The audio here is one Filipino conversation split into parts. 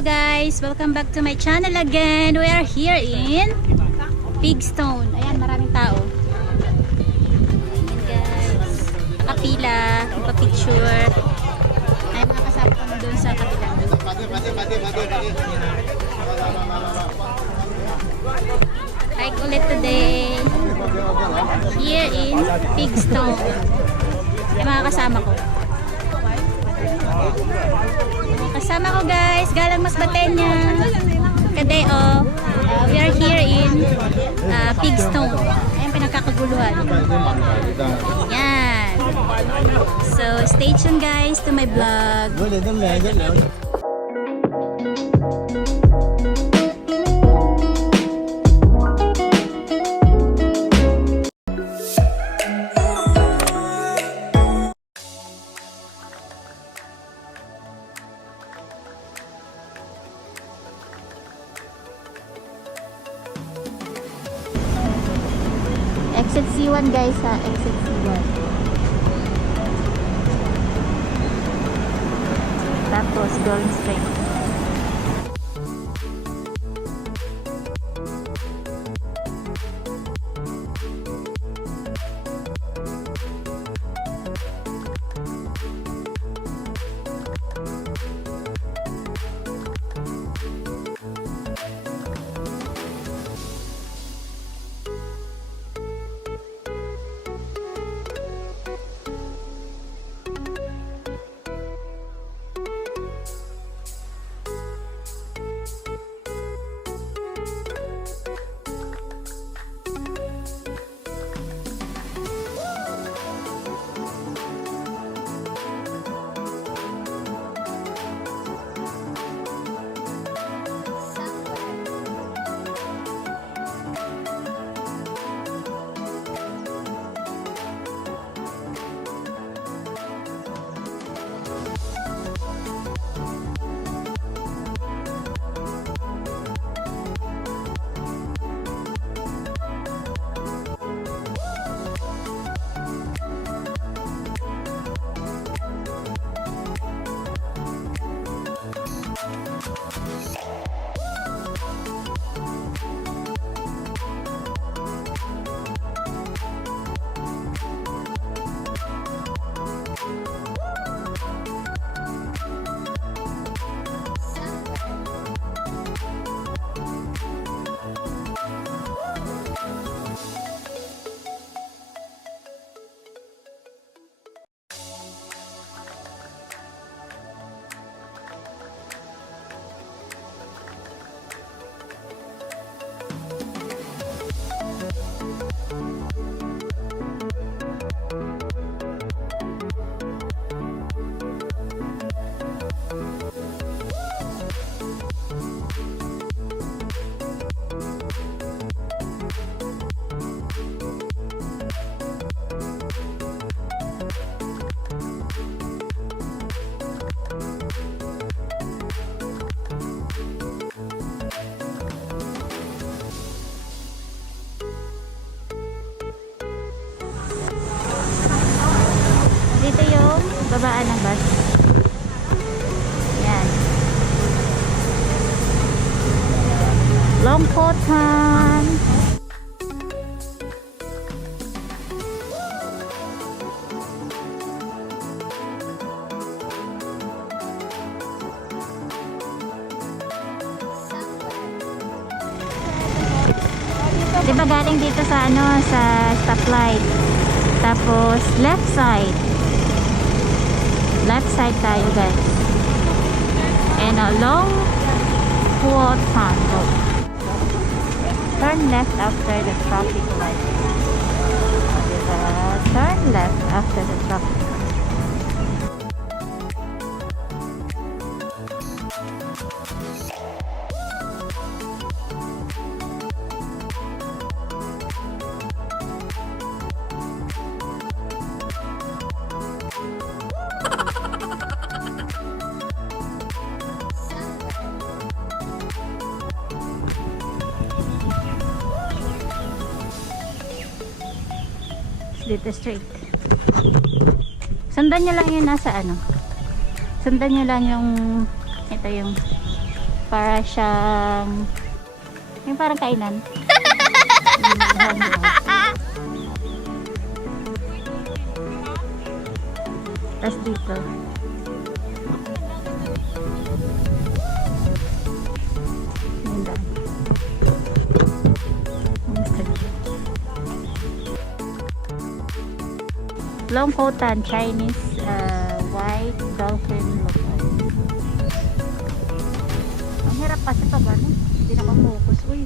Hello guys, welcome back to my channel again. We are here in Pigstone. Ayan, maraming tao. Ayan guys, nakapila, nagpa-picture. Ayan, mga kasama ko doon sa kabila. Hike ulit today here in Pigstone. Ayan, mga kasama ko. Kasama ko guys, galang mas Batenya. Kadeo. We are here in Pigstone. Ayan, pinagkakaguluhan. Yan. So, stay tuned guys to my vlog. Exit C1 guys ha, exit C1. Tapos going straight. Dito yung babaan ng bus. Yan. Longkotan. Diba galing dito sa sa stoplight. Tapos left side. Left side tayo guys. And a long Longkotan Road. Turn left after the traffic light. Turn left after the traffic light. Dito straight. Sundan nyo lang yun nasa ano. Sundan nyo lang yung ito yung para siyang yung parang kainan. Tapos dito. Ganda. Long Cotan Chinese white dolphin local. Ang hirap kasi pag ano, hindi naka-focus. Uy.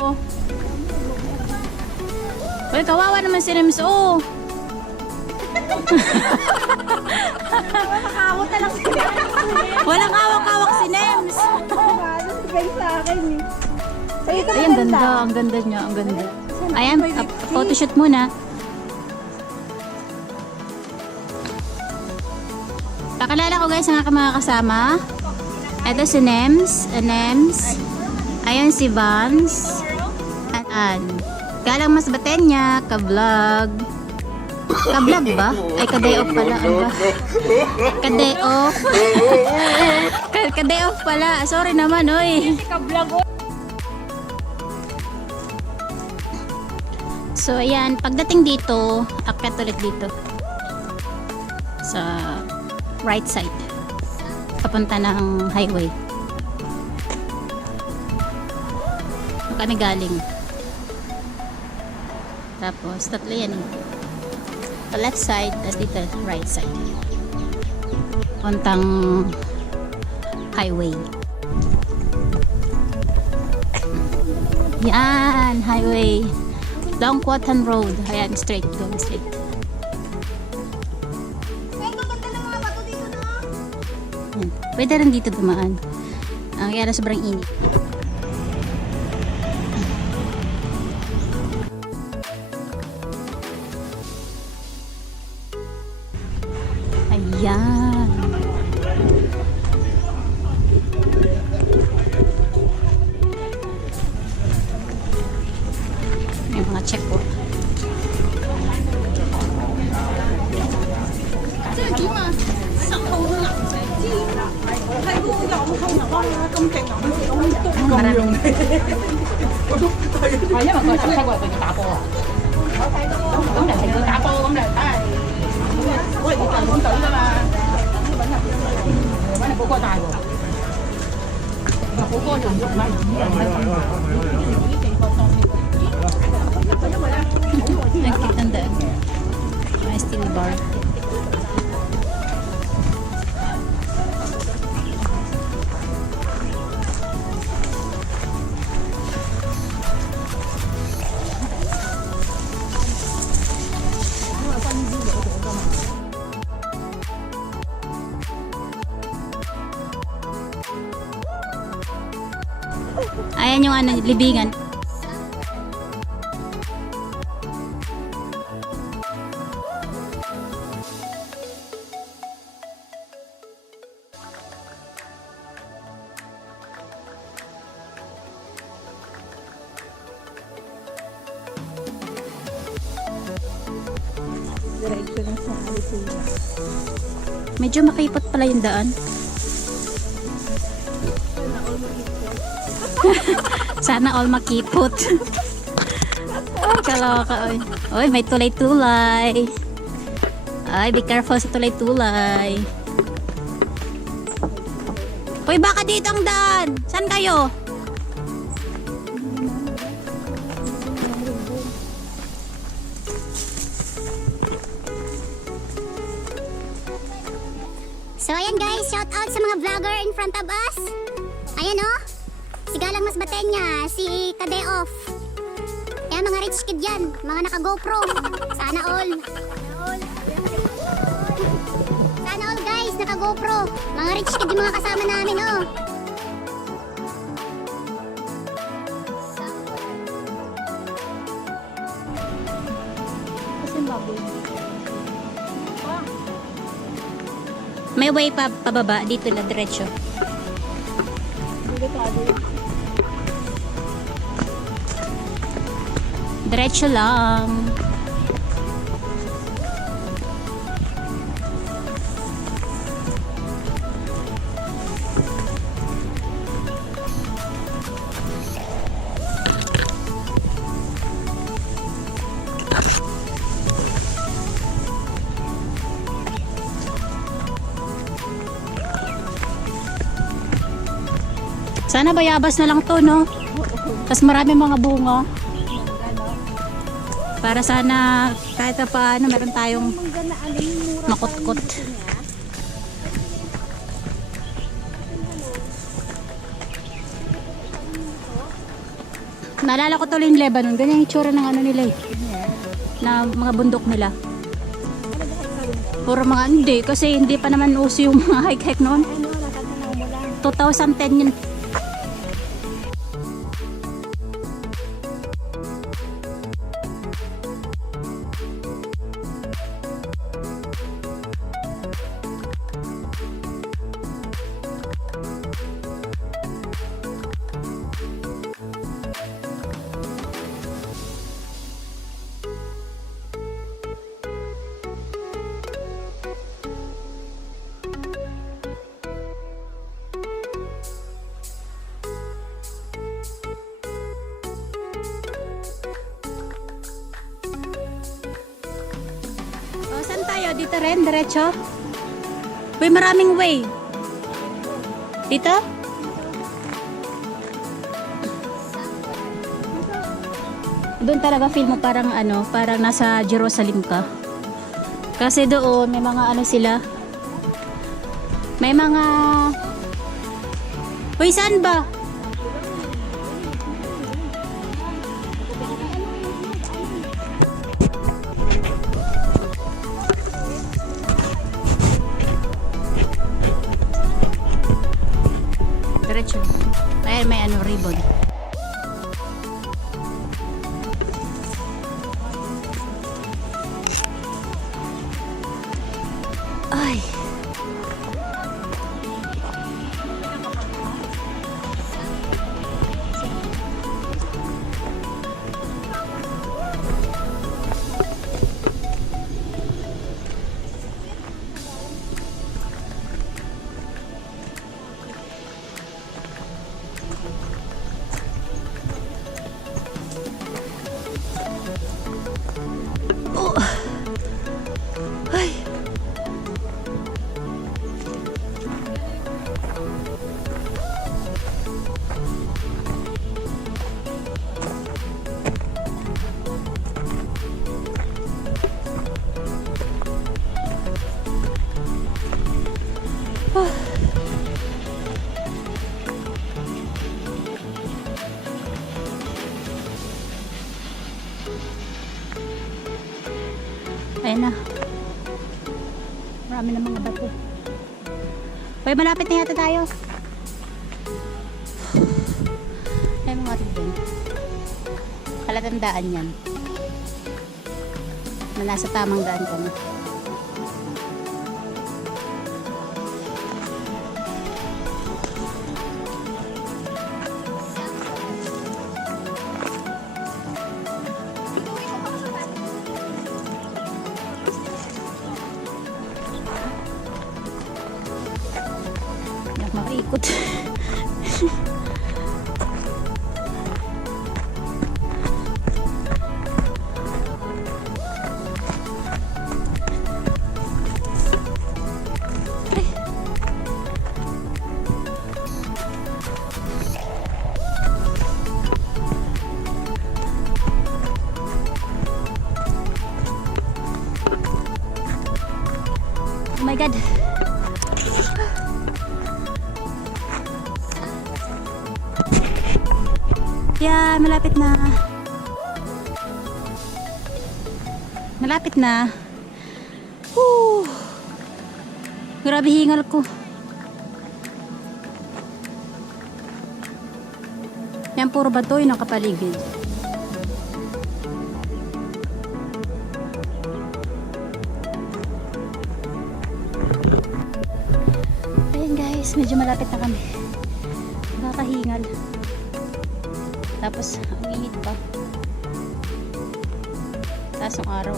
Oh. Uy, kawawa naman si Rems. Oh. Nakakawat na lang sila. Walang hawak-hawak si Nems. Bigay sa akin eh. So, ito Ay, ang ganda. Ang ganda niya. Ang ganda. Ayan, photoshoot muna. Pakalala ko guys ang aking mga kasama. Ito si Nems. Ayan si Vance. At Ann. Galang Mas Batenya, ka-vlog. Ka-vlog ba? Ay, ka-day off pala. Ka-day off. Ka-day off pala. Sorry naman, oy. So, ayan. Pagdating dito, akyat ulit dito. Sa right side. Papunta ng highway. Doon kami galing. Tapos, tatlo yan eh. The left side, tapos dito, right side. Puntang highway. Yan, highway. Long Cotan Road. Ayan, straight. Go straight. Yan. Pwede rin dito dumaan. Kaya na sobrang init. Ayan. May mga check po. Maraming. Nếu mà người sắp thay quần thì tạ bộ. Đúng là thầy tạ bộ cũng là ta. Ôi thì cần cũng tự đó mà. Mấy này cô coi tài rồi. Mà cô coi dùng dụng mấy. Nagtitanda. May steel bar. Ayan yung ano, libingan. Diretso na sa Alisina. Medyo makipot pala yung daan. Sana all makipot. Ay, kaloka. Oy. Oy, may tulay-tulay. Ay, be careful sa tulay-tulay. Hoy, baka dito ang daan. Saan kayo? So ayan guys, shout out sa mga vlogger in front of us. Ayan oh, si Galang Mas Batenya, si Kade Off. Ayan mga rich kid yan, mga naka GoPro. Sana all. Sana all guys, naka GoPro. Mga rich kid yung mga kasama namin oh. May way pa pababa dito na diretso. Diretso lang. Sana bayabas na lang to, no? Tapos marami mga bunga. Para sana kahit pa paano meron tayong makutkot. Naalala ko tuloy yung Lebanon. Ganyan yung itsura ng ano nila eh. Na mga bundok nila. Puro mga hindi. Kasi hindi pa naman uso yung mga hike-hike noon. 2010 yun. O, saan tayo? Dito rin? Diretso? Uy, maraming way. Dito? Doon talaga feel mo parang ano, parang nasa Jerusalem ka. Kasi doon may mga ano sila. May mga... Uy, saan ba? Diretso. Ayan, may ano, ribbon. Ay. Oh. Ay. Oh. Ayan na. Marami na mga bato. Uy, malapit na yata tayo. Ay, mga ribbon. Palatandaan yan. Na nasa tamang daan ka na. Makaikot. Oh my God. Yeah, malapit na. Malapit na. Whew. Grabe hingal ko. Yan, puro bato yung nakapaligid. Ayan guys, medyo malapit na kami. Nakakahingal. Tapos, ang init pa. Tasong araw.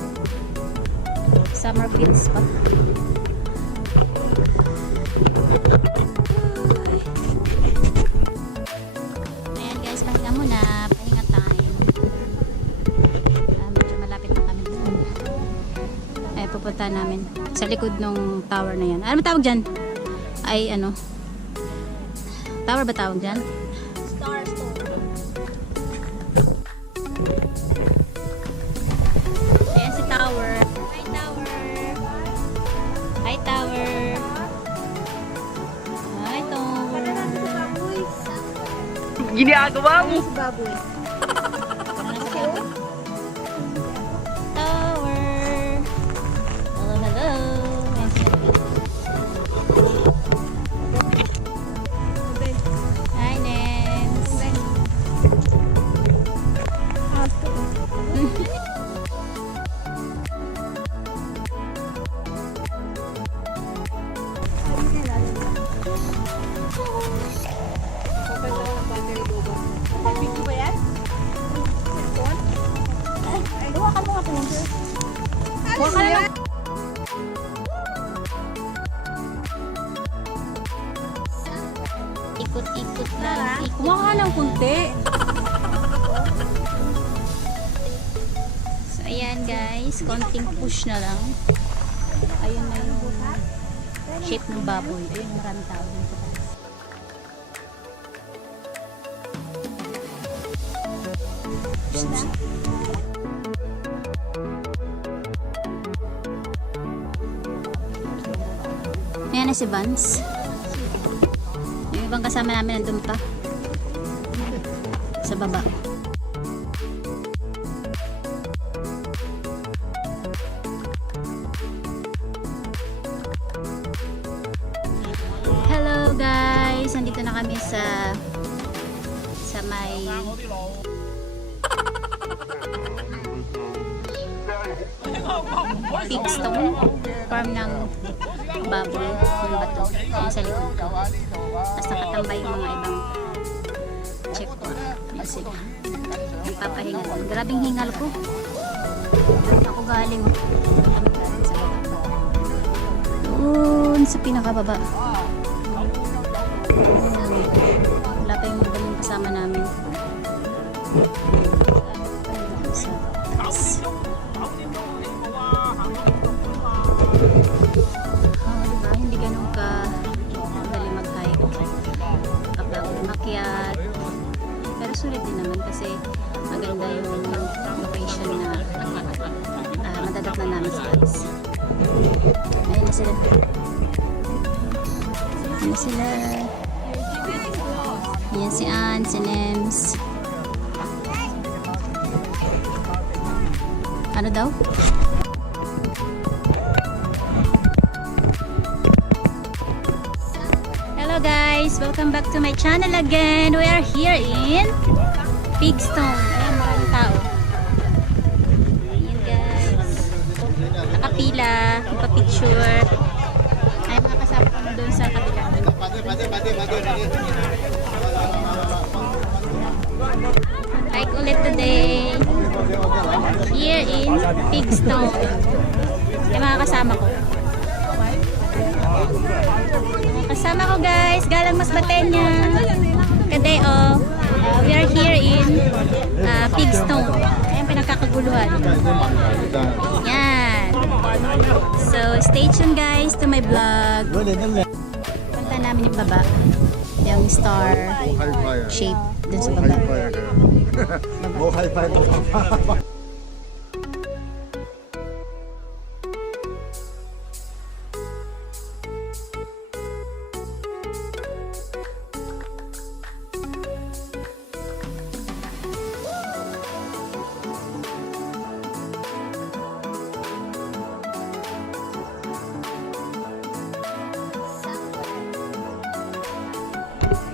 Summer feels pa. Ayan guys, pahinga muna. Pahinga time. Medyo malapit na kami doon. Ay, pupunta namin sa likod ng tower na yan. Ano ba tawag dyan? Ay, ano? Tower ba tawag dyan? Ayan si tower. Hi tower. Hi tower. Hi tower. Ginagawa mo? Si baboy. Tower. Hello, hello. Ayan siya. Hi, Nems. Video ba yan? Hawakan mo nga po. Huwag ka lang. Ikot-ikot lang. Kuha ka ng kunti. So, ayan guys. Konting push na lang. Ayun na yung shape ng baboy. Ayun, maraming tao din sa taas. Ayan na si Vance. Yung ibang kasama namin nandun pa. Sa baba. Hello guys! Nandito na kami sa may Pigstone farm ng baboy ng bato. Yan sa likod ko. Tapos nakatambay yung mga ibang check ko. Yan sila. Nagpapahinga doon. Grabing hingal ko. Doon ako galing. Doon sa pinakababa. Wala pa yung ibang kasama namin. Sa taas. Diba? Hindi ganun ka dali mag-hike kapag umakyat, pero sulit din naman kasi maganda yung location na madadatnan namin sa guys. Ayun na sila. Ayun na sila. Yan si Ann, si Nems. Ano daw? Hello guys! Welcome back to my channel again. We are here in Pigstone. Ayan, maraming tao. Ayan guys. Nakapila, magpa-picture. Ay, mga kasama ko doon sa kabila. Hike ulit today. Here in Pigstone. Ay, mga kasama ko. Kasama ko guys, Galang Mas Batenya. Kadeo. We are here in Pigstone. Ayan, pinagkakaguluhan. Yan. So, stay tuned guys to my vlog. Punta namin yung baba. Yung star shape dun sa baba.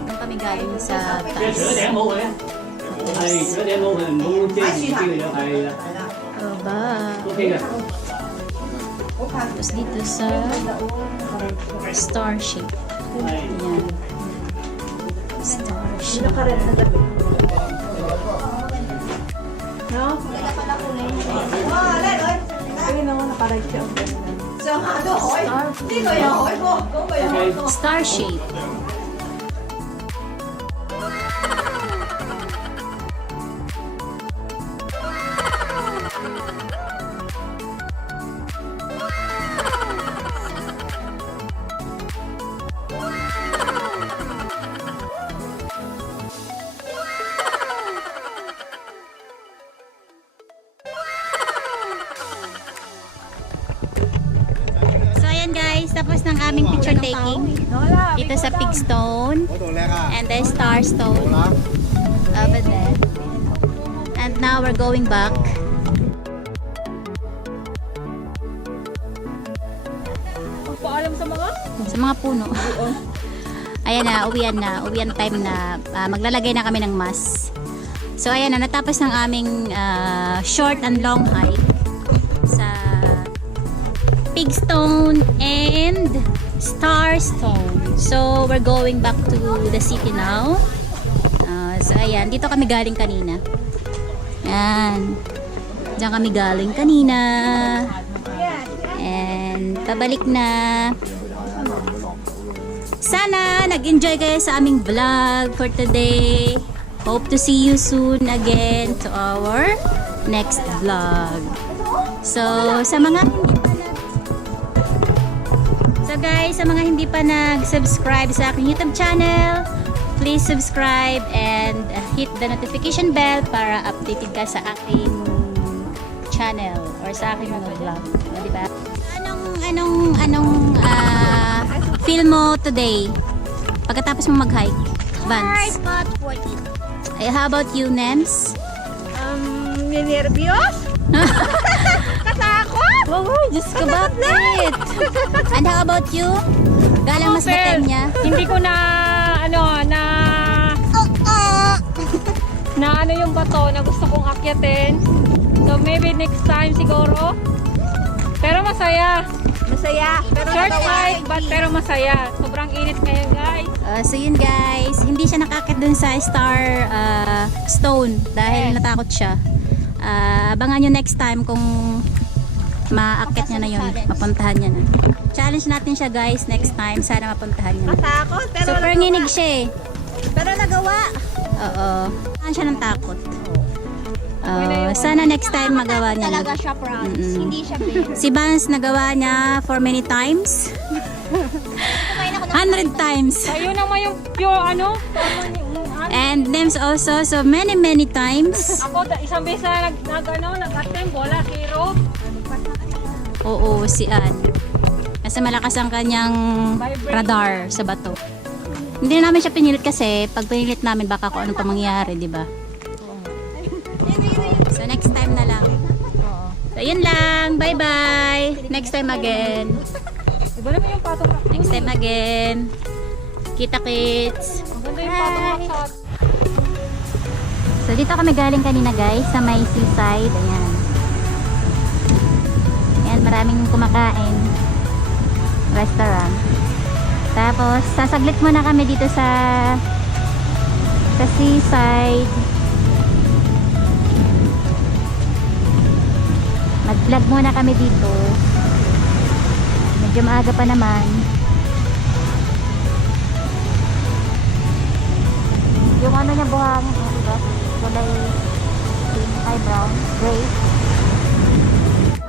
Doon kami galing sa taas. Baba. Tapos dito sa star shape. Ayan. Star shape. No? Ayun naman, nakarig siya. Star shape. So ayan guys, tapos ng aming picture taking dito sa Pig Stone and then Star Stone over there. And now we're going back. Paalam sa mga? Sa mga puno. Ayan na, uwian time na. Maglalagay na kami ng mask. So ayan na, natapos ng aming short and long hike sa Pig Stone and Star Stone. So we're going back to the city now. So ayan, dito kami galing kanina. Ayan. Diyan kami galing kanina. And pabalik na. Sana nag-enjoy kayo sa aming vlog for today. Hope to see you soon again to our next vlog. So, sa mga guys, sa mga hindi pa nag-subscribe sa aking YouTube channel, please subscribe and hit the notification bell para updated ka sa aking channel or sa aking mga vlog. Diba? Anong feel mo today pagkatapos mo mag-hike, Vance? How about you, Nems? Ninervyos? Katakot? Oh, Diyos ko, bakit? And how about you? Galang mas Batenya? Hindi ko na ano yung bato na gusto kong akyatin. So maybe next time siguro. Pero masaya. Masaya. Pero short hike, pero masaya. Sobrang init ngayon, guys. So yun guys, hindi siya nakakit dun sa Star Stone dahil natakot siya. Abangan nyo next time kung maakit niya na yun, mapuntahan niya na. Challenge natin siya guys next time, sana mapuntahan niya na. Matakot, pero Super nginig siya eh. Pero nagawa. Oo. Saan siya ng takot? Sana next time magawa niya na. Talaga siya, Franz. Hindi siya bear. Si Vance nagawa niya for many times. 100 times. Ayun naman yung pure And Nems also, so many times. Ako, isang beses na nag-attempt, wala, zero. Oo, si Ann. Kasi malakas ang kanyang radar sa bato. Hindi namin siya pinilit kasi pag pinilit namin baka kung ano pa mangyayari, di ba? So next time na lang. So yun lang. Bye-bye. Next time again. Iba naman yung patong rock. Next time again. Kita kits. Ang ganda yung patong rock sa... So dito kami galing kanina guys sa may seaside. Ayan. Ayan, maraming kumakain. Restaurant. Tapos sasaglit muna kami dito sa seaside. Mag-vlog muna kami dito. Medyo maaga pa naman. Yung ano niya buhangin, diba? Kulay pink, ay brown, gray.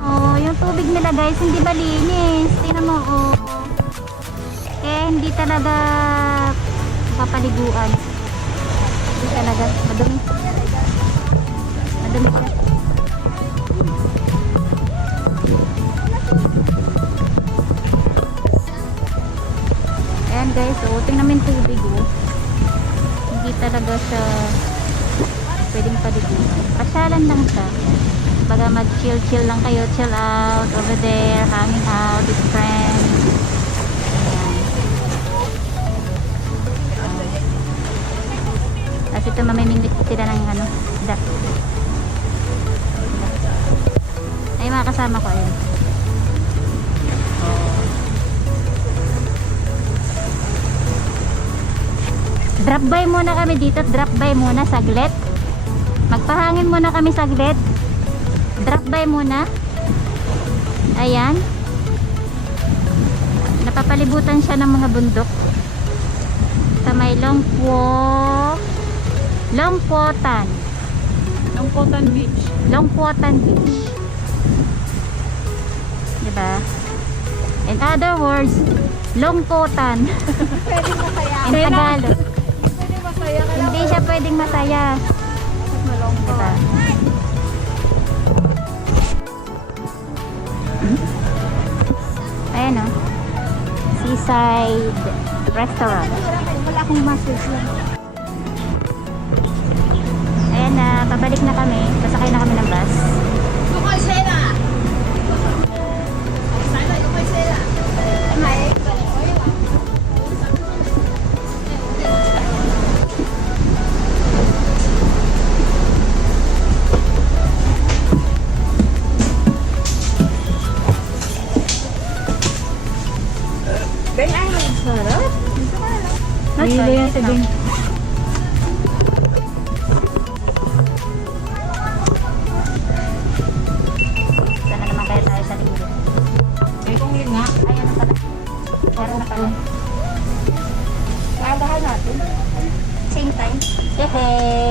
Oh, yung tubig nila guys, hindi malinis. Tingnan mo, oh. Eh, hindi talaga papaliguan. Hindi talaga, madumi. Madumi siya. Ayan guys, so tingnan namin tubig oh. Hindi talaga siya pwedeng paliguan. Pasyalan lang siya. Baga mag-chill lang kayo, chill out over there, hanging out with friends. Ayan. Tapos ito mamimingit sila ng ano, duck. Ay mga kasama ko ayun. Drop by muna kami dito. Drop by muna saglit. Magpahangin muna kami saglit. Drop by muna. Ayan. Napapalibutan siya ng mga bundok. Sa may Longpuotan Beach. Longpuotan Beach. Diba? In other words, Longpuotan. Pwede masaya. In Tagalog. Pwede masaya ka lang. Hindi siya pwedeng masaya. Diba? Ayan o. Seaside Restaurant. Wala akong muscles yan. Ayan na, pabalik na kami. Sasakay na kami ng bus. Really? Sana naman kaya tayo sa linggo. Kung yun nga, Ayan na pala. Meron na pala. Paagahan natin. Same time. Yehey!